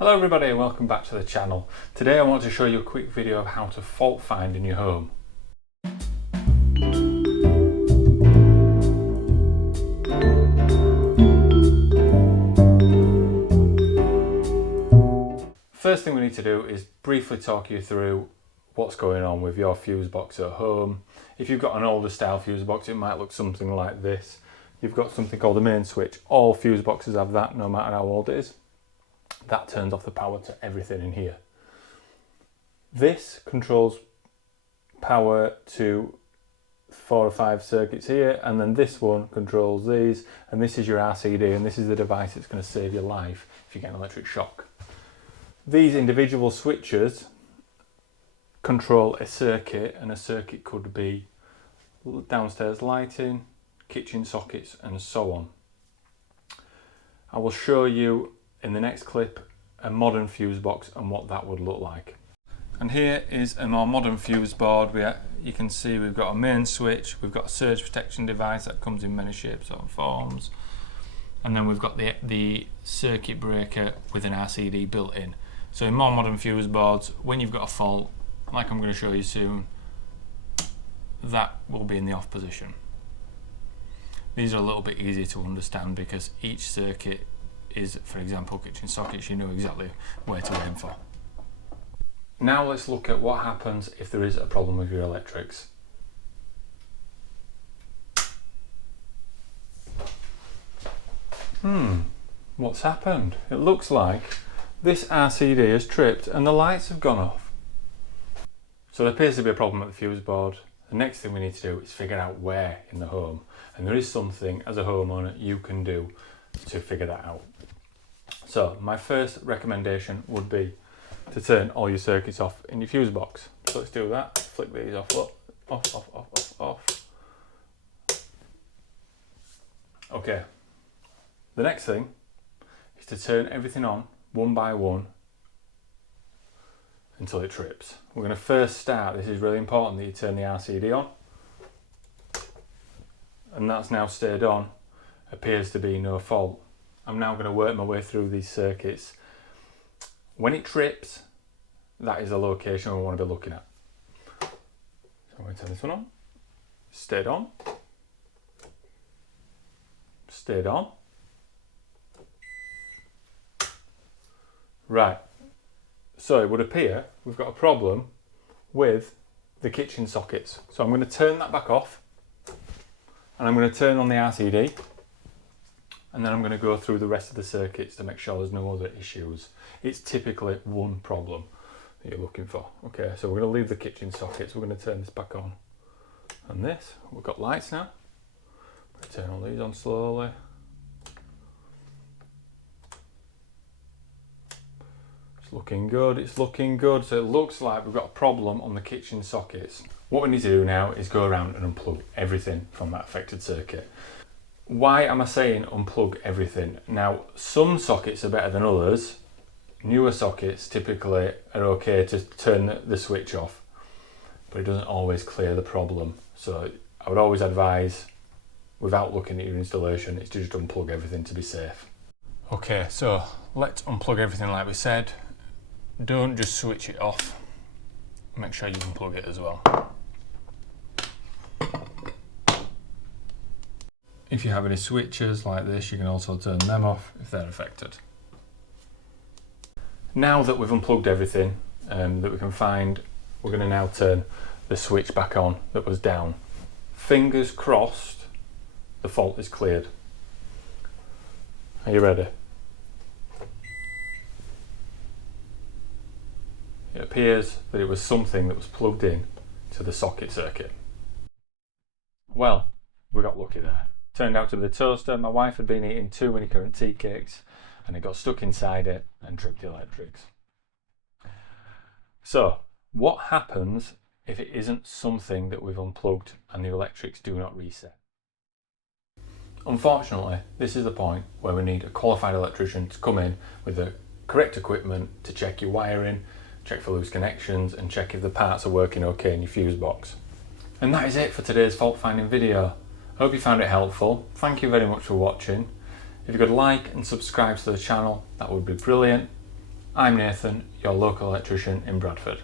Hello everybody and welcome back to the channel. Today I want to show you a quick video of how to fault find in your home. First thing we need to do is briefly talk you through what's going on with your fuse box at home. If you've got an older style fuse box, it might look something like this. You've got something called a main switch. All fuse boxes have that, no matter how old it is. That turns off the power to everything in here. This controls power to 4 or 5 circuits here, and then this one controls these, and this is your RCD, and this is the device that's going to save your life if you get an electric shock. These individual switches control a circuit, and a circuit could be downstairs lighting, kitchen sockets, and so on. I will show you in the next clip a modern fuse box and what that would look like. And here is a more modern fuse board. You can see we've got a main switch, we've got a surge protection device that comes in many shapes and forms, and then we've got the circuit breaker with an RCD built in. So in more modern fuse boards, when you've got a fault, like I'm going to show you soon, that will be in the off position. These are a little bit easier to understand because each circuit is, for example, kitchen sockets, you know exactly where to aim for. Now let's look at what happens if there is a problem with your electrics. What's happened? It looks like this RCD has tripped and the lights have gone off. So there appears to be a problem at the fuse board. The next thing we need to do is figure out where in the home, and there is something as a homeowner you can do to figure that out. So my first recommendation would be to turn all your circuits off in your fuse box. So let's do that. Flick these off, off. Okay. The next thing is to turn everything on one by one until it trips. We're going to first start, this is really important that you turn the RCD on, and that's now stayed on. Appears to be no fault. I'm now going to work my way through these circuits. When it trips, that is the location we want to be looking at. So I'm going to turn this one on. Stayed on. Stayed on. Right. So it would appear we've got a problem with the kitchen sockets. So I'm going to turn that back off, and I'm going to turn on the RCD. And then I'm going to go through the rest of the circuits to make sure there's no other issues. It's typically one problem that you're looking for. Okay, so we're going to leave the kitchen sockets. We're going to turn this back on. And this, we've got lights now. I'm going to turn all these on slowly. It's looking good, it's looking good. So it looks like we've got a problem on the kitchen sockets. What we need to do now is go around and unplug everything from that affected circuit. Why am I saying unplug everything? Now, some sockets are better than others. Newer sockets typically are okay to turn the switch off, but it doesn't always clear the problem. So I would always advise, without looking at your installation, is to just unplug everything to be safe. Okay, so let's unplug everything like we said. Don't just switch it off. Make sure you unplug it as well. If you have any switches like this, you can also turn them off if they're affected. Now that we've unplugged everything that we can find, we're going to now turn the switch back on that was down. Fingers crossed, the fault is cleared. Are you ready? It appears that it was something that was plugged in to the socket circuit. Well, we got lucky there. Turned out to be the toaster. My wife had been eating too many currant tea cakes and it got stuck inside it and tripped the electrics. So, what happens if it isn't something that we've unplugged and the electrics do not reset? Unfortunately, this is the point where we need a qualified electrician to come in with the correct equipment to check your wiring, check for loose connections, and check if the parts are working okay in your fuse box. And that is it for today's fault finding video. I hope you found it helpful. Thank you very much for watching. If you could like and subscribe to the channel, that would be brilliant. I'm Nathan, your local electrician in Bradford.